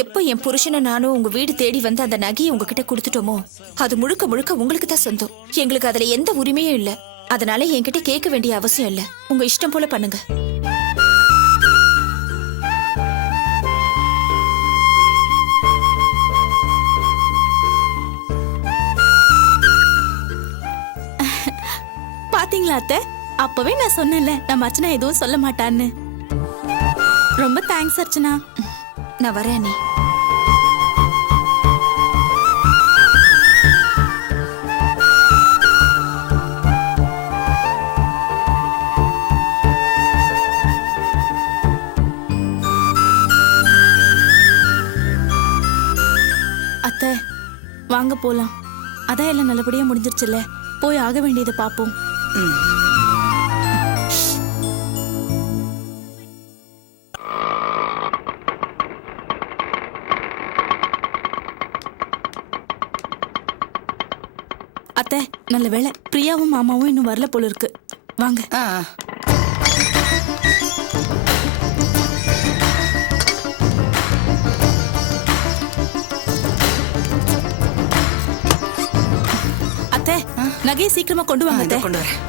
எப்ப என் புருஷனை நானும் உங்க வீடு தேடி வந்து அந்த நகையை உங்ககிட்ட கொடுத்துட்டோமோ அது முழுக்க முழுக்க உங்களுக்கு தான் சொந்தம். எங்களுக்கு அதுல எந்த உரிமையும் இல்ல. அதனால என்கிட்ட கேட்க வேண்டிய அவசியம் இல்ல. உங்க இஷ்டம் போல பண்ணுங்க. பாத்தீங்களா அத்தை, அப்பவே நான் சொன்னேன்ல நம்ம அர்ச்சனா எதுவும் சொல்ல மாட்டான்னு. ரொம்ப தேங்க்ஸ் அர்ச்சனா. நான் வரேன் நீ. அத்தை வாங்க போலாம். அதான் எல்லாம் நல்லபடியா முடிஞ்சிருச்சுல்ல, போய் ஆக வேண்டியதை பாப்போம். அத்தை நல்ல வேளை பிரியாவும் மாமாவும் இன்னும் வரல போல இருக்கு. வாங்க. அத்தை நகையை சீக்கிரமா கொண்டு வாங்க. அத்தை கொண்டு வரேன்.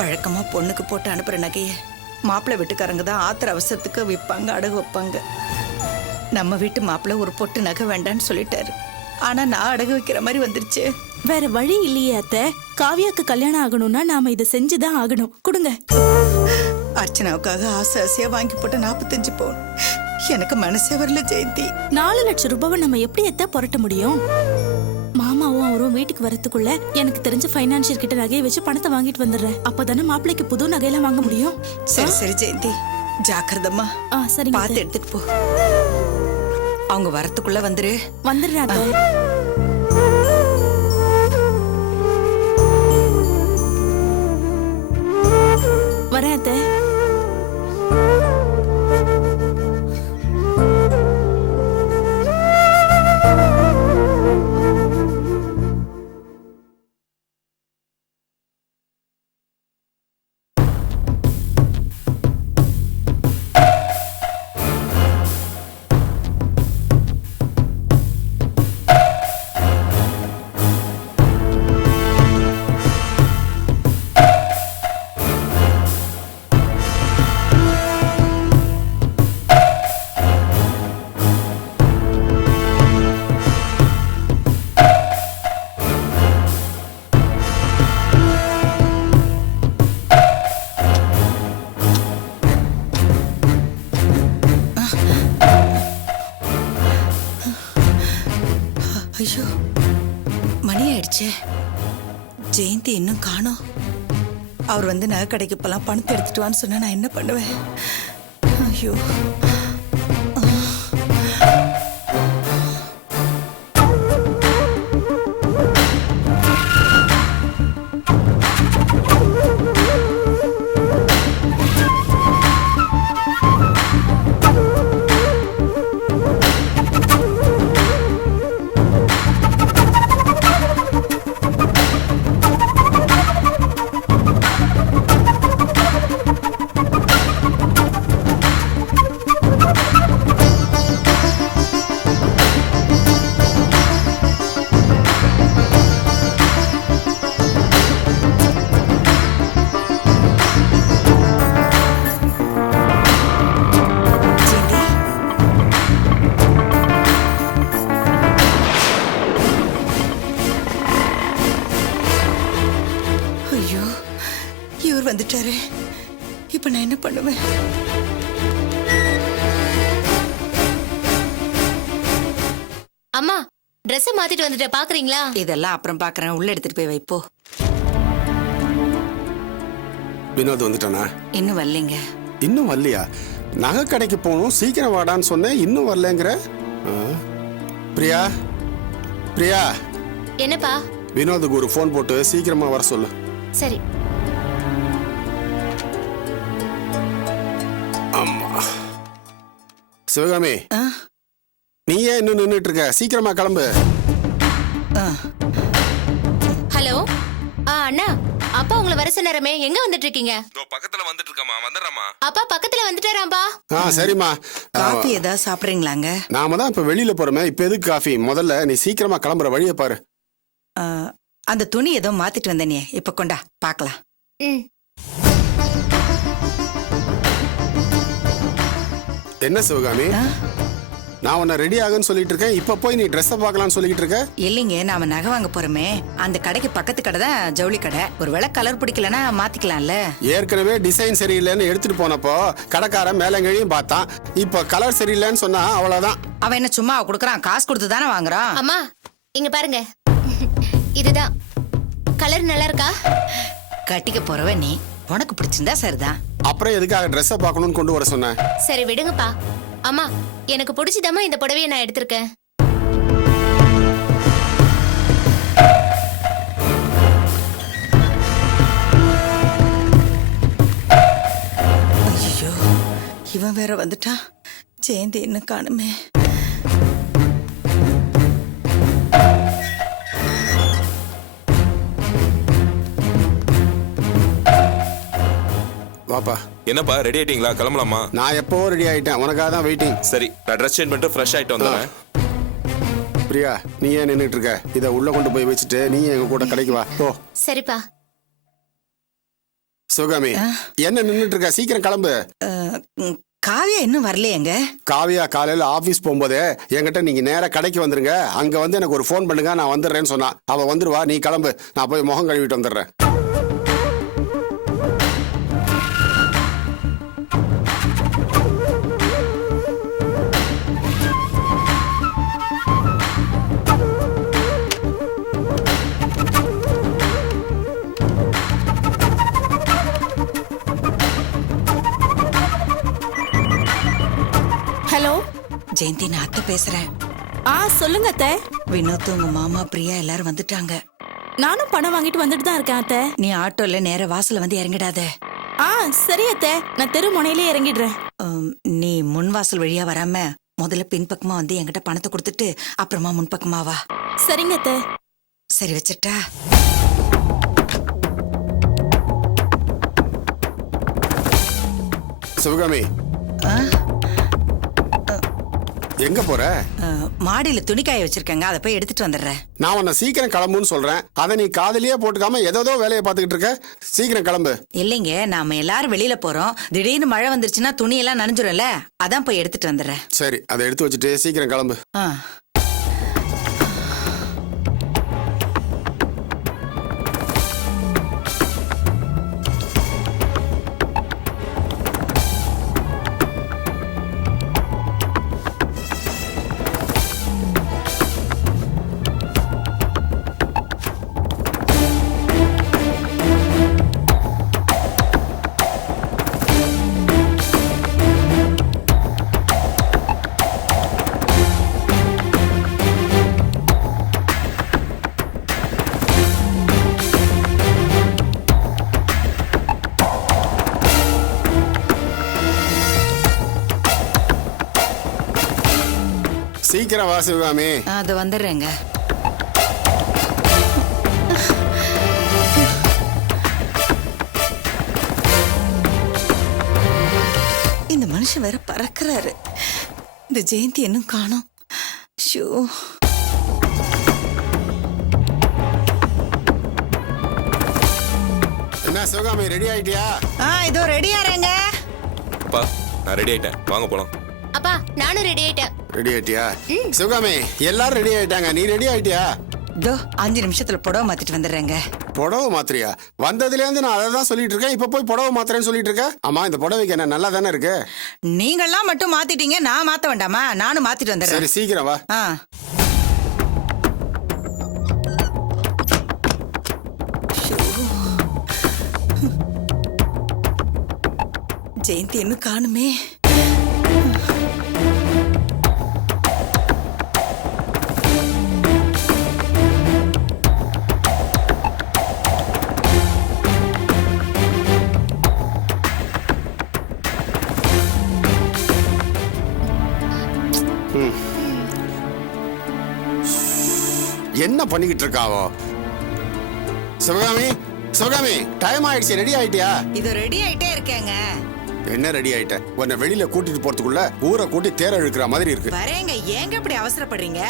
வழக்கமா பொண்ணுக்கு போட்டு அனுப்புற நகைய மாப்பிள்ளை வீட்டுக்காரங்க தான் ஆத்திர அவசரத்துக்கு விற்பாங்க, அடகு வைப்பாங்க. நம்ம வீட்டு மாப்பிள்ளை ஒரு பொட்டு நகை வேண்டான்னு சொல்லிட்டாரு. ஆனா நான் அடகு வைக்கிற மாதிரி வந்துருச்சு. வேற வழி இல்லையே அத்தை. காவியாக்கு கல்யாணம் ஆகணும்னா நாம இதை செஞ்சுதான் ஆகணும். கொடுங்க. அர்ச்சனாவுக்காக ஆசை ஆசையா வாங்கி போட்ட 45 பவுன் எனக்கு மனசே வரல ஜெயந்தி. 4 லட்சம் ரூபாவை நம்ம எப்படி எத்த புரட்ட முடியும்? மாமாவும் அவரும் வீட்டுக்கு வரதுக்குள்ள எனக்கு தெரிஞ்ச பைனான்சியர் கிட்ட நகையை வச்சு பணத்தை வாங்கிட்டு வந்துடுறேன். அப்பதானே மாப்பிள்ளைக்கு புது நகையெல்லாம் வாங்க முடியும். சரி சரி ஜெயந்தி, ஜாக்கிரதம்மா. சரி, பார்த்து எடுத்துட்டு போ. அவங்க வரத்துக்குள்ள வந்துடுறேன். வரேன் அத்தை. ஐயோ மணி ஆயிடுச்சே, ஜெயந்தி இன்னும் காணோம். அவர் வந்து நகை கடைக்கு இப்பெல்லாம் பணத்தை எடுத்துட்டு வான்னு சொன்னா நான் என்ன பண்ணுவேன்? ஐயோ வந்துட்டாரு. இப்ப நான் என்ன பண்ணுவேன்? அம்மா, Dress மாத்திட்டு வந்துட்ட, பாக்குறீங்களா? இதெல்லாம் அப்புறம் பாக்குறேன். உள்ள எடுத்துட்டு போய் வைப்போ. வினோத் வந்துட்டானா? இன்னும் வரலைங்க. இன்னும் வரலையா? நகை கடைக்கு போகணும், சீக்கிரம் வாடான்னு சொன்னேன், இன்னும் வரலங்கிற. ஆ. பிரியா, பிரியா, என்னப்பா? வினோதுக்கு ஒரு ஃபோன் போட்டு சீக்கிரமா வர சொல்லு. சரி. ஆமா. சிவகாமி, ஆ, நீ ஏன் இன்னும் நின்றுட்டு இருக்க? சீக்கிரமா கிளம்பு. ஆ. ஹலோ. அண்ணா, அப்பா உங்களை வர சொன்னாரமே, எங்க வந்துட்டு இருக்கீங்க? இதோ பக்கத்துல வந்துட்டு இருக்கமா, வந்துடுறமா. அப்பா பக்கத்துல வந்துட்டாராம்பா. சரிம்மா. காஃபி ஏதாவது சாப்பிட்றீங்களாங்க? நாம தான் இப்ப வெளியில போறோமே, இப்ப எதுக்கு காஃபி? முதல்ல நீ சீக்கிரமா கிளம்புற வழியை பாரு. ஆ, அந்த துணி ஏதோ மாத்திட்டு வந்தேனே, இப்ப கொண்டா பார்க்கலாம். ம். என்ன சிவகாமி, ஆ, நான் உன்னை ரெடி ஆகுன்னு சொல்லிட்டு இருக்கேன், இப்ப போய் நீ ட்ரெஸ்ஸை பார்க்கலாம்னு சொல்லிட்டு இருக்க. இல்லைங்க, நாம நகை வாங்க போறோமே, அந்த கடைக்கு பக்கத்து கடை தான் ஜவுளி கடை. ஒருவேளை கலர் பிடிக்கலன்னா மாத்திக்கலாம்ல. ஏற்கனவே டிசைன் சரியில்லைன்னு எடுத்துட்டு போனப்போ கடைக்காரன் மேலங்கழியும் பார்த்தான். இப்ப கலர் சரியில்லைன்னு சொன்னா அவ்வளவுதான். அவன் என்ன சும்மா கொடுக்குறான்? காசு கொடுத்து தானே வாங்குறான். அம்மா, இங்க பாருங்க. இதுதான். கலர் நல்லா இருக்கா? கட்டிக்க போறவ நீ, உனக்கு பிடிச்சிருந்தா சரிதான். அப்புறம் எதுக்காக ட்ரெஸ்ஸை பார்க்கணும்னு கொண்டு வர சொன்னேன்? சரி விடுங்கப்பா. அம்மா, எனக்கு பிடிச்சதாம்மா இந்த புடவையை நான் எடுத்திருக்கேன். ஐயோ, இவன் வேற வந்துட்டான். ஜெயந்தி இன்னும் காணுமே. வாப்பா. என்னப்பா, ரெடி ஆயிட்டீங்களா? கிளம்பலாமா? நான் எப்போ ரெடி ஆயிட்டேன், உனக்காக தான் வெயிட்டிங். சரி, நான் ட்ரெஸ் சேஞ்ச் பண்ணிட்டு ஃப்ரெஷ் ஆயிட்டு வந்துடுறேன். பிரியா, நீ ஏன் நின்றுட்டு இருக்க? இதை உள்ள கொண்டு போய் வச்சுட்டு நீ எங்க கூட கடைக்கு வா. ஓ சரிப்பா. சிவகாமி, என்ன நின்றுட்டு இருக்க? சீக்கிரம் கிளம்பு. காவியா இன்னும் வரலையேங்க. காவியா காலையில ஆபீஸ் போகும்போதே என்கிட்ட நீங்க நேரா கடைக்கு வந்துருங்க, அங்க வந்து எனக்கு ஒரு ஃபோன் பண்ணுங்க, நான் வந்துடுறேன்னு சொன்னா. அவ வந்துருவா, நீ கிளம்பு, நான் போய் முகம் கழுவிட்டு வந்துடுறேன். ஹலோ. ஜெயந்தி, நான் அத்தை பேசுறேன். சொல்லுங்க அத்தை. வினோத், உங்க மாமா, பிரியா எல்லாரும் வந்துட்டாங்க. நானும் பணம் வாங்கிட்டு வந்துட்டு தான் இருக்கேன் அத்தை. நீ ஆட்டோல நேர வாசல்ல வந்து இறங்கிடாத. சரி அத்தை, நான் தெரு முனையிலே இறங்கிடுறேன். நீ முன் வாசல் வழியா வராம முதல்ல பின்பக்கமா வந்து என்கிட்ட பணத்தை கொடுத்துட்டு அப்புறமா முன்பக்கமா வா. சரிங்க அத்தை. சரி, வச்சிட்டா. சிவகாமி, எங்க போற? மாடியில துணிக்காய வச்சிருக்கேங்க, அதை போய் எடுத்துட்டு வந்துடுறேன். நான் உன்னை சீக்கிரம் கிளம்புன்னு சொல்றேன், அதை நீ காதலியே போட்டுக்காம ஏதோ வேலையை பார்த்துக்கிட்டு இருக்க. சீக்கிரம் கிளம்பு. இல்லைங்க, நாம எல்லாரும் வெளியில போறோம், திடீர்னு மழை வந்துருச்சுன்னா துணி எல்லாம் நனைஞ்சிரும்ல, அதான் போய் எடுத்துட்டு வந்துடுறேன். சரி, அதை எடுத்து வச்சுட்டு சீக்கிரம் கிளம்பு. சீக்கிரம் வா சிவகாமி. அது வந்துடுறேங்க. இந்த மனுஷன் வேற பறக்குறாரு. இந்த ஜெயந்தி இன்னும் காணோம். ஷோ. என்ன சிவகாமி, ரெடி ஆயிட்டியா? இதோ ரெடியாரேங்க. அப்பா, நான் ரெடி ஆயிட்டேன், வாங்க போலாம். அப்பா, நானும் ரெடி ஆயிட்டேன். ரெடி ஆயிட்டியா? சிவகாமி, எல்லாரும் ரெடி ஆயிட்டாங்க, நீ ரெடி ஆயிட்டியா? இதோ 5 நிமிஷத்துல புடவை மாத்திட்டு வந்துடுறேங்க. புடவை மாத்திரியா? வந்ததுல இருந்து நான் அதை தான் சொல்லிட்டு இருக்கேன், இப்ப போய் புடவை மாத்திரேன்னு சொல்லிட்டு இருக்க. ஆமா, இந்த புடவைக்கு என்ன நல்லா தானே இருக்கு? நீங்கெல்லாம் மட்டும் மாத்திட்டீங்க, நான் மாத்த வேண்டாமா? நானும் மாத்திட்டு வந்துடுறேன். சரி, சீக்கிரம் வா. ஜெயந்தி இன்னும் காணுமே. என்ன பண்ணிக்கிட்டு இருக்காவோ? சிவகாமி, சிவகாமி, டைம் ஆயிடுச்சு. ரெடி ஆயிட்டியா? இது ரெடி ஆயிட்டே இருக்கேங்க. என்ன ரெடி ஆயிட்ட? உன்னை வெளியில கூட்டிட்டு போறதுக்குள்ள ஊரை கூட்டி தேர இழுக்கிற மாதிரி இருக்கு. வரேங்க, ஏங்க இப்படி அவசரப்படுறீங்க?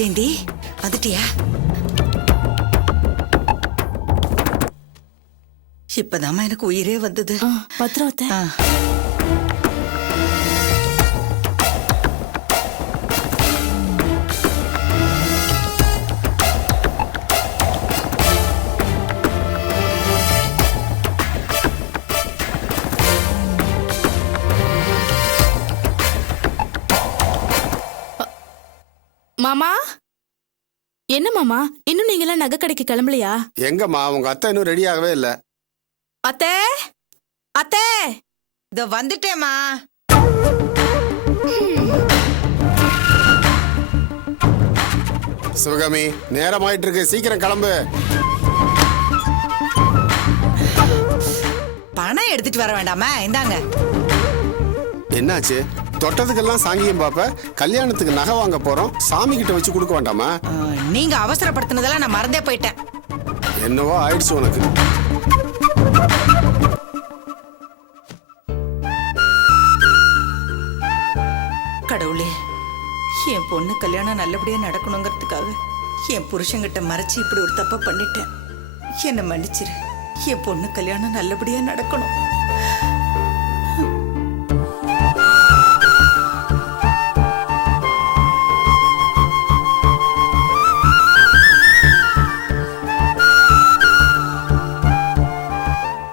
ஜெயந்தி, வந்துட்டியா? இப்பதாம்மா எனக்கு உயிரே வந்தது. பத்திரம் அத்தை. ஆ. மாமா, என்ன மாமா, இன்னும் நீங்க எல்லாம் நகை கடைக்கு கிளம்பலையா? எங்கம்மா உங்க அத்தை இன்னும் ரெடி ஆகவே இல்ல. அத்தை, அத்தை, இதோ வந்துட்டேம்மா. சிவகாமி, நேரம் ஆயிட்டு இருக்கு, சீக்கிரம் கிளம்பு. பணம் எடுத்துட்டு வர வேண்டாமா? இந்தாங்க. என்னாச்சு? தொட்டதுக்கெல்லாம் சாங்கியம் பாப்ப, கல்யாணத்துக்கு நகை வாங்க போறோம், சாமி கிட்ட வச்சு கொடுக்க வேண்டாமா? நீங்க அவசரப்படுத்தினதெல்லாம் நான் மறந்தே போயிட்டேன். என்னவோ ஆயிடுச்சு உனக்கு. கடவுளே, என் பொண்ணு கல்யாணம் நல்லபடியா நடக்கணுங்கிறதுக்காக என் புருஷன்கிட்ட மறைச்சு இப்படி ஒரு தப்பை பண்ணிட்டேன். என்னை மன்னிச்சிரு. என் பொண்ணு கல்யாணம் நல்லபடியா நடக்கணும்.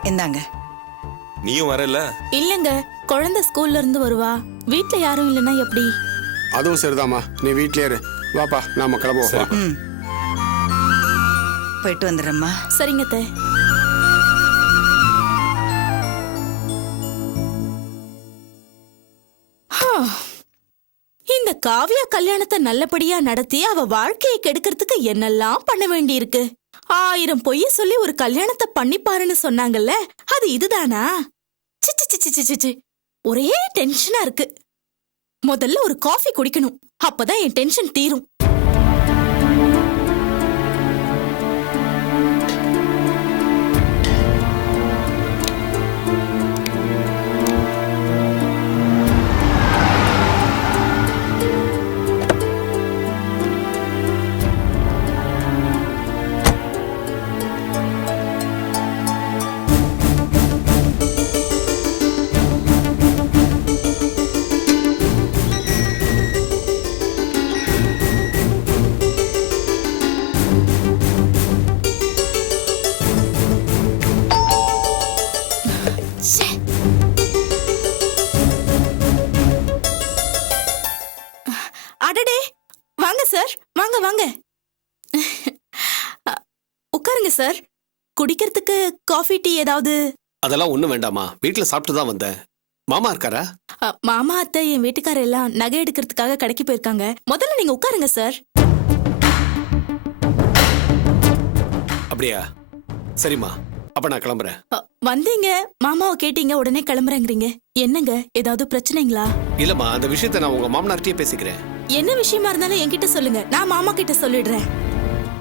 இந்தாங்க. நீயும் வரல? இல்லங்க, குழந்தை ஸ்கூல்ல இருந்து வருவா, வீட்ல யாரும் இல்லைன்னா எப்படி? அதுவும் சரிதாம்மா, நீ வீட்லயே இரு. வாப்பா, நாம கிளம்புவோம். ம். போயிட்டு வந்துடுறேம்மா. சரிங்க அத்தை. இந்த காவியா கல்யாணத்தை நல்லபடியா நடத்தி அவ வாழ்க்கையை கெடுக்கிறதுக்கு என்னெல்லாம் பண்ண வேண்டியிருக்கு. 1000 பொய்ய சொல்லி ஒரு கல்யாணத்தை பண்ணிப்பாருன்னு சொன்னாங்கல்ல, அது இதுதானா? சிச்சி சிச்சி சிச்சி சி. ஒரே டென்ஷனா இருக்கு. முதல்ல ஒரு காஃபி குடிக்கணும், அப்பதான் என் டென்ஷன் தீரும். அடடே, வாங்க சார், வாங்க வாங்க. உட்காருங்க சார். குடிக்கிறதுக்கு காஃபி டீ ஏதாவது? அதெல்லாம் ஒண்ணும் வேண்டாமா, வீட்டுல சாப்பிட்டு தான் வந்தேன். மாமா இருக்காரா? மாமா அத்தை என் வீட்டுக்கார எல்லாம் நகை எடுக்கிறதுக்காக கடைக்கு போயிருக்காங்க. முதல்ல நீங்க உட்காருங்க சார். அப்படியா? சரிம்மா, அப்ப நான் கிளம்புறேன். வந்தீங்க, மாமாவை கேட்டீங்க, உடனே கிளம்புறேங்கிறீங்க. என்னங்க, ஏதாவது பிரச்சனைங்களா? இல்லம்மா, அந்த விஷயத்தை நான் உங்க மாமனார்ட்டயே பேசிக்கிறேன். என்ன விஷயமா இருந்தாலும் என்கிட்ட சொல்லுங்க, நான் மாமா கிட்ட சொல்லிடுறேன்.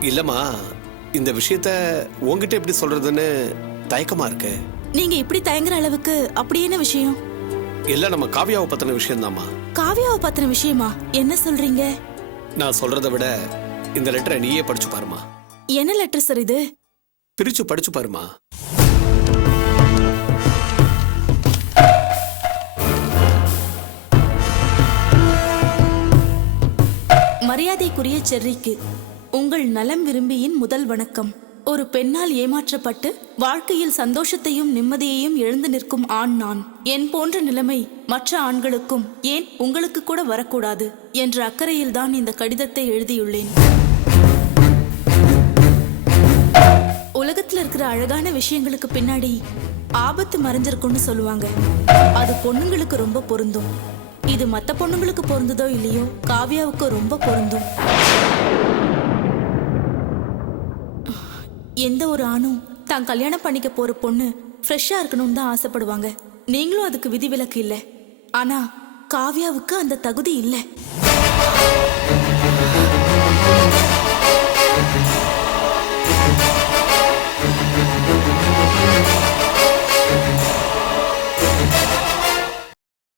இல்லம்மா, இந்த விஷயத்த உங்ககிட்ட எப்படி சொல்றதுன்னு தயக்கமா இருக்கு. நீங்க இப்படி தயங்குற அளவுக்கு அப்படி என்ன விஷயம்? இல்ல நம்ம காவியாவை பத்தின விஷயம் காவியாவை பத்தின விஷயமா? என்ன சொல்றீங்க? நான் சொல்றதை விட இந்த லெட்டரை நீயே படிச்சு பாருமா. என்ன லெட்டர் சார் இது? பிரிச்சு படிச்சு பாருமா. மரியாதைக்குரிய செர்ரிக்கு உங்கள் நலம் விரும்பியின் முதல் வணக்கம். ஒரு பெண்ணால் ஏமாற்றப்பட்டு வாழ்க்கையில் சந்தோஷத்தையும் நிம்மதியையும் இழந்து நிற்கும் ஆண் நான். என் போன்ற நிலைமை மற்ற ஆண்களுக்கும், ஏன் உங்களுக்கு கூட வரக்கூடாது என்ற அக்கறையில் தான் இந்த கடிதத்தை எழுதியுள்ளேன். உலகத்துல இருக்கிற அழகான விஷயங்களுக்கு பின்னாடி ஆபத்து மறைஞ்சிருக்கும்னு சொல்லுவாங்க. அது பொண்ணுங்களுக்கு ரொம்ப பொருந்தும். இது மத்த பொண்ணுங்களுக்கு பொருந்ததோ இல்லையோ, காவியாவுக்கு ரொம்ப பொருந்தும். எந்த ஒரு ஆணும் தான் கல்யாணம் பண்ணிக்க போற பொண்ணு ஃப்ரெஷ்ஷா இருக்கணும்னு தான் ஆசைப்படுவாங்க. நீங்களும் அதுக்கு விதிவிலக்கு இல்லை. ஆனா காவியாவுக்கு அந்த தகுதி இல்லை.